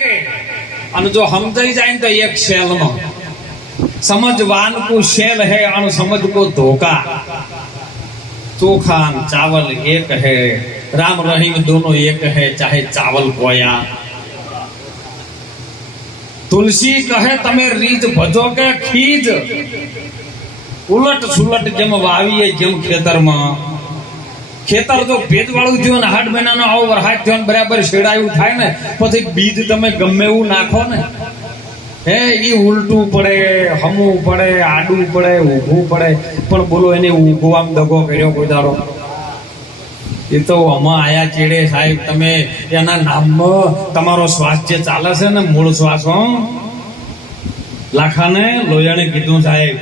લાગે અને જો સમજાઈ જાય ને તો એક શેલ નો समझवान को शैल है और समझ को धोखा। चोखा चावल एक है, राम रहीम दोनों एक है, चाहे चावल कोया। तुलसी कहे तमे रीत भजो के खीज, उलट सुलट जम वावीए जम खेतर में। खेतर जो भेज वाळू थयो ने 8 महीनानो आવો વરસાદ થયો ને બરાબર શેડાયું થાય ને પછી બીજ તમે ગમે એવું નાખો ને હે ઈ ઉલટું પડે, હમું પડે, આડું પડે, ઊભું પડે, પણ બોલો એને ઊભો આમ દગો કર્યો કોઈ દાડો? એ તો આમાં આયા ચેડે સાહેબ તમે એના નામમાં તમારો શ્વાસ જે ચાલે છે ને મૂળ શ્વાસ લાખાને લોયાણે કીધું સાહેબ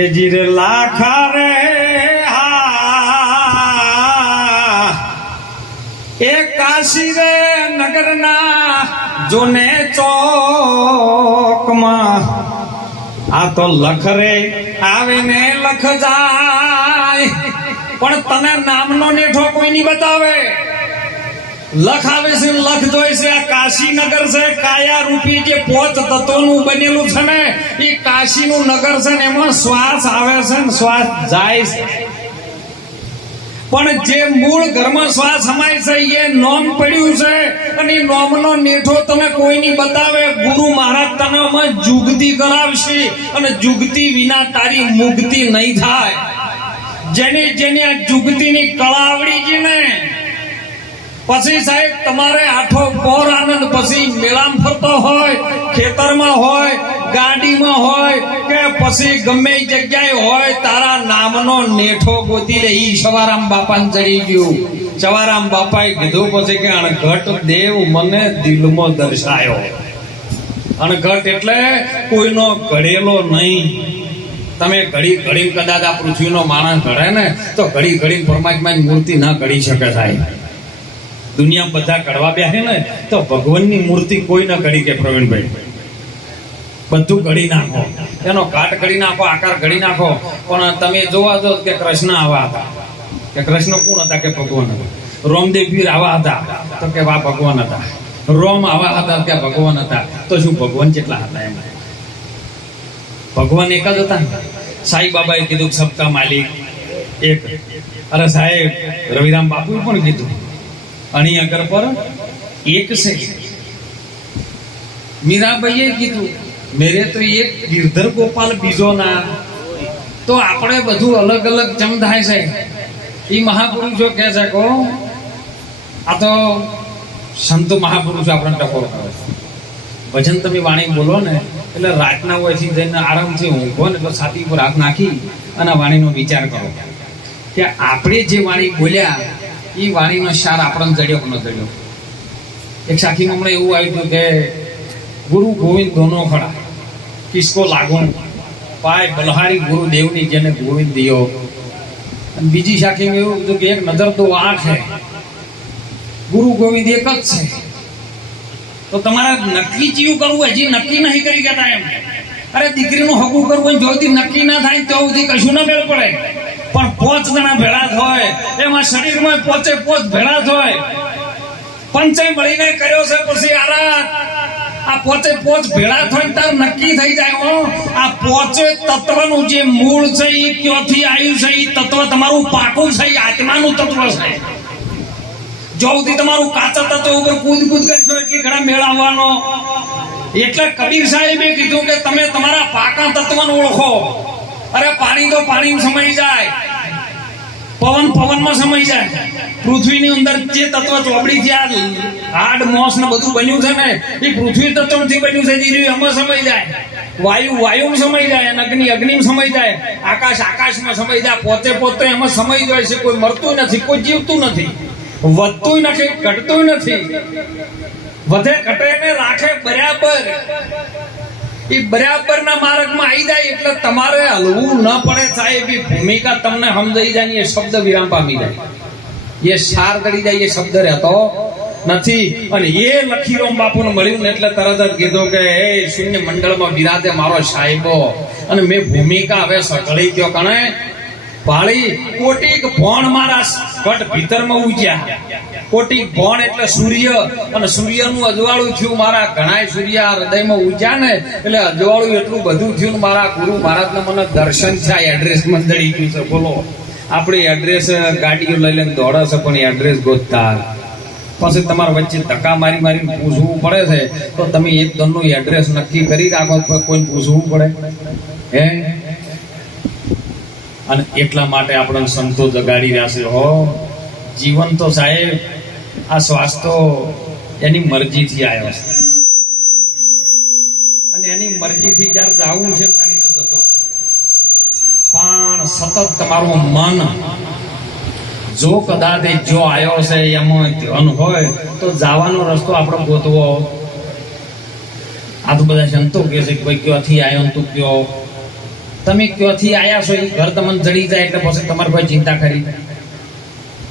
એ જીરે લાખા રે એ કાશી રે નગરના જોને ચોકમાં આ તો લખ રે આવે ને લખ જાય પણ તને નામનો નેઠો કોઈ નહીં બતાવે. લખ આવે છે લખ જોઈ છે. આ કાશીનગર છે કાયા રૂપી જે 5 તત્વોનું બનેલું છે ને એ કાશીનું નગર છે ને એમાં શ્વાસ આવે છે ને શ્વાસ જાય છે પણ જે મૂળ ઘરમાં શ્વાસ સમાય છે એ નોમ પડ્યું છે અને એ નોમનો નેઠો તમે કોઈ નહીં બતાવે. ગુરુ મહારાજ તને જુગતી કરાવશે અને જુગતી વિના તારી મુક્તિ નહીં થાય. જેની જેની આ જુગતીની કળા આવડી ગઈ ને પછી સાહેબ તમારે આઠો પોર આનંદ પછી મેળામાં ફરતો હોય, ખેતરમાં હોય, ગાડીમાં હોય કે પછી ગમે જગ્યાએ હોય તારા નામનો નેઠો ગોતી લે. ઈ સવારામ બાપાને ચડી ગયું. સવારામ બાપાએ કીધું પછી કે અણઘટ દેવ મને દિલમાં દર્શાયો. અણઘટ એટલે કોઈનો ઘડેલો નહીં. તમે ઘડી ઘડી કદાચ આ પૃથ્વીનો માણસ ઘડે ને તો ઘડી ઘડી પરમાત્માની મૂર્તિ ના ઘડી શકે સાહેબ. દુનિયા બધા ઘડવા બેસે ને તો ભગવાનની મૂર્તિ કોઈ ના ઘડી કે પ્રવીણભાઈ બધું ઘડી નાખો, એનો ઘાટ ઘડી નાખો, આકાર ઘડી નાખો. પણ તમે જોવા દો કે કૃષ્ણ આવા હતા કે કૃષ્ણ કોણ હતા કે ભગવાન હતા. રોમદેવ પીર આવા હતા તો કે વા ભગવાન હતા. રોમ આવા હતા કે ભગવાન હતા. તો શું ભગવાન કેટલા હતા? એમ ભગવાન એક જ હતા. સાઈ બાબાએ કીધું સબકા માલિક એક. અરે સાહેબ રવિરામ બાપુએ પણ કીધું અણી અગર પર એક છે. મીરાબાઈએ કીધું મેરે તો એક ગિરધર ગોપાલ બીજો ના. તો આપણે બધું અલગ અલગ જમ થાય છે. એ મહાપુરુષો કહે છે કહો આ તો સંતો મહાપુરુષો આપણને ટકો કરે. ભજન તમે વાણી બોલો ને એટલે રાતના હોયથી જઈને આરામથી ઊંઘો ને એટલે છાતી ઉપર હાથ નાખી અને વાણીનો વિચાર કરો કે આપણે જે વાણી બોલ્યા એ વાણીનો સાર આપણને જડ્યો કે ન જડ્યો. એક સાખીમાં હમણાં એવું આવ્યું કે ગુરુ ગોવિંદ દોનો ખડા કિસકો લાગુ પાય બલહારી ગુરુદેવની જેને ગોવિંદ દિયો. અને બીજી સાખીમાં એવું હતું કે એક નજર તો આંખ હે, ગુરુ ગોવિંદ એક જ છે. તો તમારે નક્કી ચીયું કરવું હજી નક્કી નહીં કરી ગયા એમ. અરે દીકરીનું હગું કરવું જો સુધી નક્કી ના થાય તો સુધી કશું ના મેળ પડે. પણ 5 જણા ભેળા થાય એમાં શરીરમાં 5 ભેળા થાય. પંચે મળીને કર્યો છે પછી આરાત આ 5 ભેળા થાય તાર નક્કી થઈ જાય. આ 5 તત્વનું જે મૂળ છે એ ક્યાંથી આવ્યું છે? એ તત્વ તમારું પાકું છે, એ આત્માનું તત્વ છે. જો સુધી તમારું કાચા તત્વ ઉપર કૂદ કરશો એટલે ઘણા મેળવવાનો. એટલે કબીર સાહેબે કીધું કે તમે તમારા પાકા તત્વને ઓળખો. અરે પાણી તો પાણીમાં સમાઈ જાય, પવન પવનમાં સમાઈ જાય, પૃથ્વીની અંદર જે તત્વ ચોપડીથી આ હાડ મોસ ને બધું બન્યું છે ને એ પૃથ્વી તત્વથી બન્યું છે. એમાં સમાઈ જાય, વાયુ વાયુમાં સમાઈ જાય, અગ્નિ અગ્નિમાં સમાઈ જાય, આકાશ આકાશમાં સમાઈ જાય. પોતે એમાં સમાઈ જાય છે. કોઈ મરતું નથી, કોઈ જીવતું નથી, વધતું નથી, ઘટતું નથી. વધે ઘટે ને રાખે બરાબર. એ બરાબરના માર્ગમાં આવી જાય એટલે તમારે હલવું ન પડે સાહેબ. એ ભૂમિકા તમને સમજાઈ જાય, એ શબ્દ વિરામ પામી જાય, એ સાર દડી જાય, એ શબ્દ રહેતો નથી. અને એ લખીરામ બાપુને મળ્યું ને એટલે તરત જ કીધું કે એ શૂન્ય મંડળમાં બિરાજે મારો સાહેબો. અને મેં ભૂમિકા હવે સટળી ગયો કણે ભાળી કોટીક ભોણ મારા કટ ભીતરમાં ઉજ્યા. કોટીક ભોણ એટલે સૂર્ય, અને સૂર્યનું અજવાળું થયું મારા ઘણાય સૂર્ય હૃદયમાં ઉજ્યા ને એટલે અજવાળું એટલું બધું થયું. મારા ગુરુ મહારાજને મને દર્શન છે. એડ્રેસ મંદળી ગયું છે. બોલો, આપણી એડ્રેસ ગાડીઓ લઈ લઈને દોડે છે, પણ એડ્રેસ ગોતતા પછી તમારા વચ્ચે ધક્કા મારી મારીને પૂછવું પડે છે. તો તમે એક દનનું એડ્રેસ નક્કી કરી રાખો, કોઈને પૂછવું પડે હે? અને એટલા માટે આપણને સંતો જગાડી રહ્યા છે. હો, જીવન તો સાહેબ આ શ્વાસ તો એની મરજીથી આવ્યો છે, અને એની મરજીથી જયારે જવું છે પાણીનો જતો રહે. પણ સતત તમારું મન જો કદાચ જો આવ્યો છે એમાં ધ્યાન હોય તો જવાનો રસ્તો આપણે ગોતવો. આ તો બધા સંતો કહે છે કે ભાઈ ક્યાંથી આવ્યો તું કયો, તમે ક્યાંથી આવ્યા છો એ ઘર તમને જડી જાય એટલે પછી તમારે કોઈ ચિંતા કરી.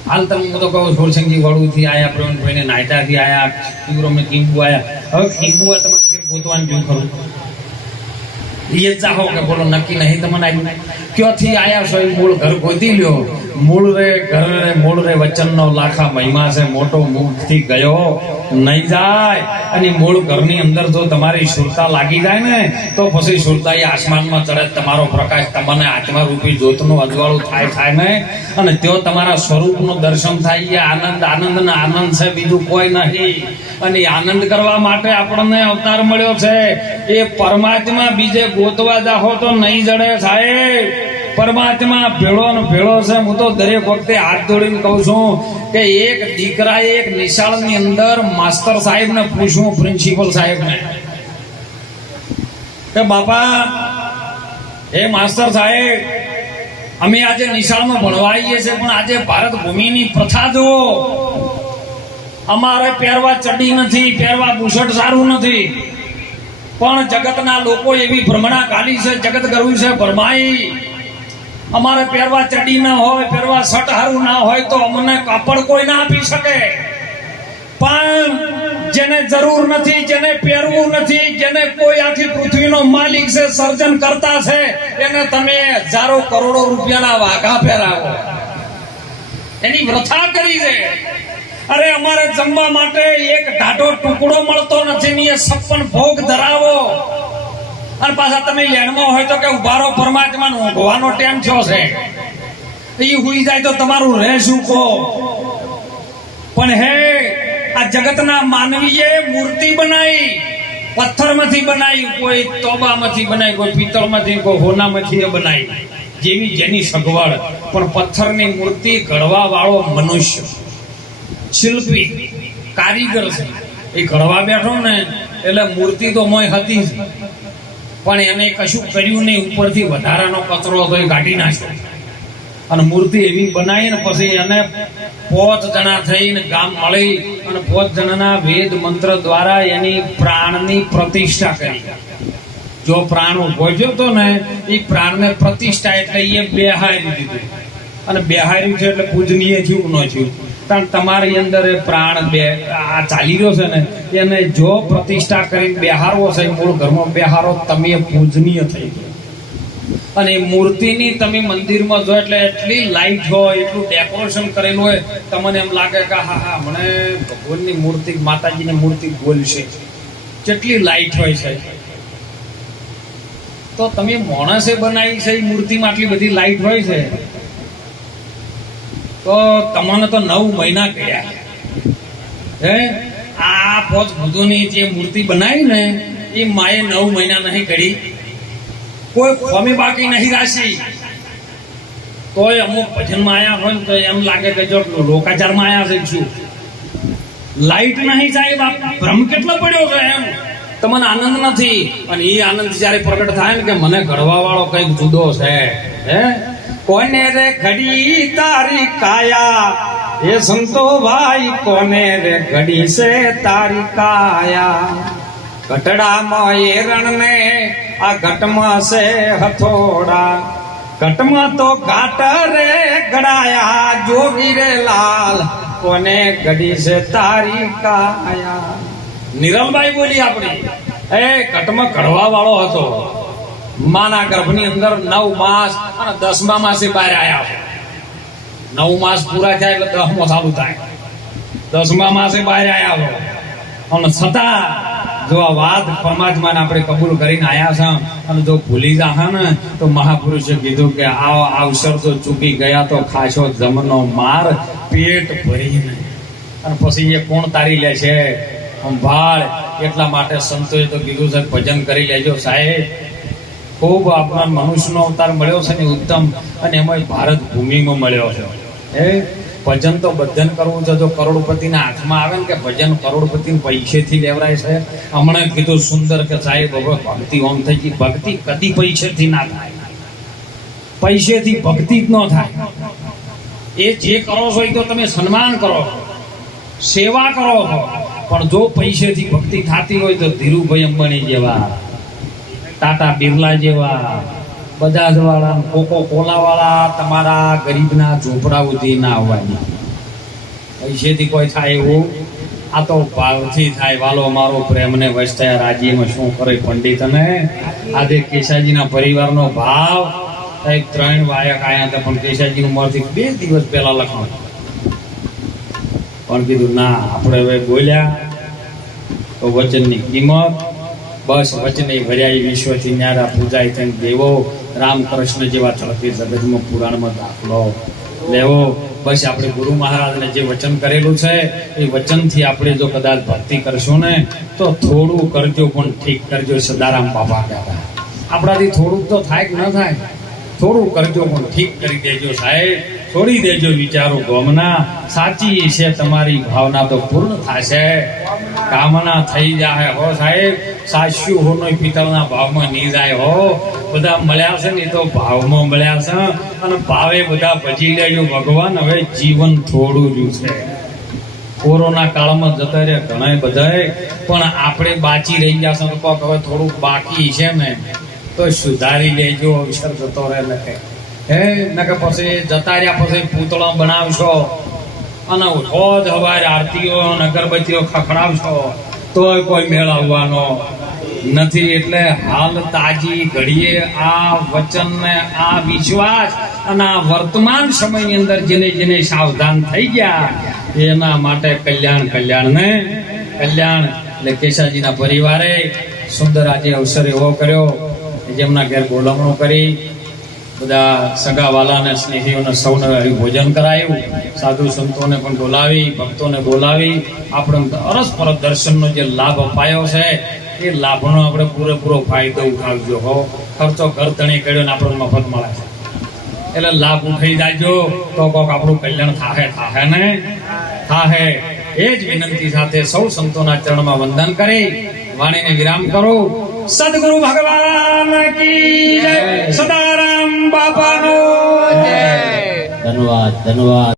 હાલ તમે હું તો કહું સોરસંગી વડુથી આવ્યા, પ્રવીણભાઈને નાયટાથી આવ્યા, તીવ્રમને કીંબુ આવ્યા. હવે કીંબુ તમારે ગોતવાનું જોયું ખરું? એ જ ચાહો કે બોલો નક્કી નહીં તમને આવ્યું ક્યાંથી આવ્યા છો એ મૂળ ઘર ગોતી લ્યો. મૂળ રે ઘર રે મૂળ રે વચનનો લાખા મહિમા છે, મોટો મુખથી ગયો નહીં જાય. અને મૂળ ઘરની અંદર જો તમારી સુરતા લાગી જાય ને તો પછી સુરતા એ આસમાનમાં ચડે. તમારો પ્રકાશ તમને આત્મા રૂપી જ્યોતનું અજવાળું થાય ને, અને તેઓ તમારા સ્વરૂપનું દર્શન થાય. એ આનંદ આનંદ ને આનંદ છે, બીજું કોઈ નહીં. અને આનંદ કરવા માટે આપણને અવતાર મળ્યો છે. એ પરમાત્મા બીજે ગોતવા જાહો તો નહીં જડે સાહેબ. પરમાત્મા ભેળો ને ભેળો છે. હું તો દરેક વખતે હાથ જોડીને કહું છું કે એક દીકરાએ એક નિશાળની અંદર માસ્ટર સાહેબ ને પૂછવું, પ્રિન્સિપલ સાહેબ ને, કે બાપા એ માસ્ટર સાહેબ અમે આજે નિશાળમાં ભણવા આવીએ છીએ, પણ આજે ભારત ભૂમિની પ્રથા જુઓ. અમારે પહેરવા ચડી નથી, પહેરવા બુશર્ટ સારું નથી, પણ જગતના લોકો એવી ભ્રમણા કાઢી છે, જગત ગરુ છે ભરમાઈ. અમારે પહેરવા ચડી ના હોય, પહેરવા શર્ટ હારું ના હોય તો અમને કાપડ કોઈ ના આપી શકે. પણ જેને જરૂર નથી, જેને પહેરવું નથી, જેને કોઈ આખી પૃથ્વીનો માલિક છે, સર્જન કરતા છે, એને તમે હજારો કરોડો રૂપિયાના વાઘા પહેરાવો. એની પ્રથા કરી છે. અરે અમારે જમવા માટે એક ઢાઢો ટુકડો મળતો નથી ને એ 56 ભોગ ધરાવો. અને પાછા તમે લેણમાં હોય તો કે ઉભારો પરમાત્માનો ઊંઘવાનો ટાઈમ થયો છે, એ હુઈ જાય તો તમારું રહેશું કહો. પણ હે, આ જગતના માનવીએ મૂર્તિ બનાવી, પથ્થરમાંથી બનાવી, કોઈ તોબામાંથી બનાવી, કોઈ પિત્તળમાંથી, કોઈ હોનામાંથી બનાવી, જેવી જેની સગવડ. પણ પથ્થરની મૂર્તિ ઘડવા વાળો મનુષ્ય, શિલ્પી, કારીગર છે. એ ઘડવા બેઠો ને એટલે મૂર્તિ તો મોય હતી જ, પણ એને કશું કર્યું નહીં. ઉપરથી વધારાનો કચરો તો એ કાઢી નાખ્યો અને મૂર્તિ એવી બનાવી ને પછી એને 5 જણા થઈને ગામ મળી અને 5 જણાના વેદ મંત્ર દ્વારા એની પ્રાણની પ્રતિષ્ઠા કરી. જો પ્રાણ ઉભો તો ને એ પ્રાણને પ્રતિષ્ઠા એટલે એ બેહારી દીધું. અને બેહાર્યું છે એટલે પૂજનીય થયું ન થયું. કારણ તમારી અંદર પ્રાણ બે આ ચાલી રહ્યો છે ને, એને જો પ્રતિષ્ઠા કરીને બેહારવો છે, મૂળ ઘરમાં બેહારો, તમે પૂજનીય થઈ ગયો. અને મૂર્તિની તમે મંદિરમાં જો એટલે એટલી લાઈટ હોય, એટલું ડેકોરેશન કરેલું હોય, તમને એમ લાગે કે હા મને ભગવાનની મૂર્તિ, માતાજીની મૂર્તિ ગોલ છે, કેટલી લાઈટ હોય છે. તો તમે માણસે બનાવી છે એ મૂર્તિમાં આટલી બધી લાઈટ હોય છે, તો તમને તો 9 મહિના કર્યા હે. આ 5 ભૂતોની જે મૂર્તિ બનાવી ને એ માએ 9 મહિના નહીં કરી, કોઈ ખોમી બાકી નહીં રાશી. તોય અમુક ભજનમાં આયા હોય ને તો એમ લાગે કે જો લોકાચારમાં આયા છે શું, લાઈટ નહીં સાહેબ. આ ભ્રમ કેટલો પડ્યો છે એમ, તમને આનંદ નથી. અને એ આનંદ જયારે પ્રગટ થાય ને કે મને ઘડવા વાળો કઈક જુદો છે હે. કોને રે ઘડી તારી કાયા, એ સંતો ભાઈ કોને રે ઘડી છે તારી કાયા. ઘટડામાં એ રણને આ ઘટમાં છે હથોડા, ઘટમાં તો ઘાટ રે ઘડાયા. જોગી રે લાલ કોને ઘડી છે તારી કાયા. નિરલભાઈ બોલી આપણી એ ઘટમાં ઘડવા વાળો હતો, માના ગર્ભની અંદર 9 માસ અને 10મા માસે બહાર આવ્યા છે. 9 માસ પૂરા થાય એટલે 10મો ચાલુ થાય. 10મા માસે બહાર આવ્યા છો અને છતાં જો આ વાત પરમાત્માને આપણે કબૂલ કરીને આવ્યા છે અને જો ભૂલી જા ને તો મહાપુરુષે કીધું કે આ અવસર તો ચૂકી ગયા તો ખાશો જમનો માર પેટ ભરીને. અને પછી એ કોણ તારી લે છે ભાળ. એટલા માટે સંતોએ તો કીધું છે ભજન કરી લેજો સાહેબ. ખૂબ આપણા મનુષ્યનો અવતાર મળ્યો છે ને ઉત્તમ, અને એમાં ભારત ભૂમિમાં મળ્યો છે. ભજન તો ભજન કરવું છે. જો કરોડપતિના હાથમાં આવે ને કે ભજન કરોડપતિ પૈસેથી લેવરાય છે. હમણાં કીધું સુંદર કે સાહેબ હવે ભક્તિ ઓમ થઈ ગઈ. ભક્તિ કદી પૈસેથી ના થાય. પૈસેથી ભક્તિ જ ન થાય. એ જે કરો છો એ તો તમે સન્માન કરો, સેવા કરો છો, પણ જો પૈસેથી ભક્તિ થતી હોય તો ધીરુભાઈ અંબાણી જેવા, ટાટા બિરલા જેવા, બજાજ વાળા, કોકો કોલા વાળા તમારા ગરીબના ઝોપડા સુધી ના આવવાની. પૈસેથી કોઈ થાય એવું? આ તો ભાવથી થાય. વાલો મારો પ્રેમને વશ થયા રાજીમાં શું કરે પંડિત. અને આજે કેશાજીના પરિવારનો ભાવ. 3 વાયક આયા હતા પણ કેશાજીનું મોરથી 2 દિવસ પહેલા લખાણ. પણ કીધું ના, આપણે હવે બોલ્યા તો વચનની કિંમત. બસ વચને ભર્યા વિશ્વથી ન્યારા પૂજાય થઈને દેવો. રામકૃષ્ણ જેવા ઝડપી જગતમાં પુરાણમાં દાખલો લેવો. બસ આપણે ગુરુ મહારાજને જે વચન કરેલું છે એ વચનથી આપણે જો કદાચ ભક્તિ કરશું ને તો થોડું કરજો પણ ઠીક કરજો. સદારામ બાપા કહેતા આપણાથી થોડુંક તો થાય કે ન થાય. થોડું કરજો પણ ઠીક કરી દેજો સાહેબ. છોડી દેજો વિચારો ગમના. સાચી છે તમારી ભાવના તો પૂર્ણ થશે. કામના થઈ જાય હો સાહેબ. સાસ્યું હો નો પિત્તળના ભાવમાં નહીં જાય હો. બધા મળ્યા છે ને તો ભાવમાં મળ્યા છે, અને ભાવે બધા ભજી લેજો. ભગવાન હવે જીવન થોડું જ છે. કોરોના કાળમાં જતા રહ્યા ઘણા બધા, પણ આપણે બાચી રહી ગયા છે. તો હવે થોડુંક બાકી છે ને તો સુધારી લેજો. અવસર જતો રહે લખે નકે પછી જતા રહ્યા પછી પૂતળા બનાવશો અને રોજ હવારે આરતીઓ અગરબત્તીઓ ખખડાવશો તોય કોઈ મેળ આવવાનો નથી. એટલે હાલ તાજી ઘડીએ આ વચન ને આ વિશ્વાસ અને આ વર્તમાન સમયની અંદર જેને જેને સાવધાન થઈ ગયા એના માટે કલ્યાણ ને કલ્યાણ. એટલે કેશાજીના પરિવારે સુંદર આજે અવસર એવો કર્યો જેમના ઘેર બોલમણું કરી બધા સગાવાલાને સ્નેહીઓને સૌને ભોજન કરાયું. સાધુ સંતોને પણ બોલાવી, ભક્તોને બોલાવી આપણે અરસપરસ દર્શનનો જે લાભ અપાયો છે એ લાભનો આપણે પૂરેપૂરો ફાયદો ઉઠાવજો હો. ખર્ચો ઘર તણી કર્યો ને આપણને મફત મળે છે એટલે લાભ ઉઠાઈ જાજો તો કોક આપણું કલ્યાણ થાહે ને થાહે. એ જ વિનંતી સાથે સૌ સંતોના ચરણમાં વંદન કરી વાણીને વિરામ કરો. સદગુરુ ભગવાન કી જય. સદારામ બાપાનો જય. ધન્યવાદ.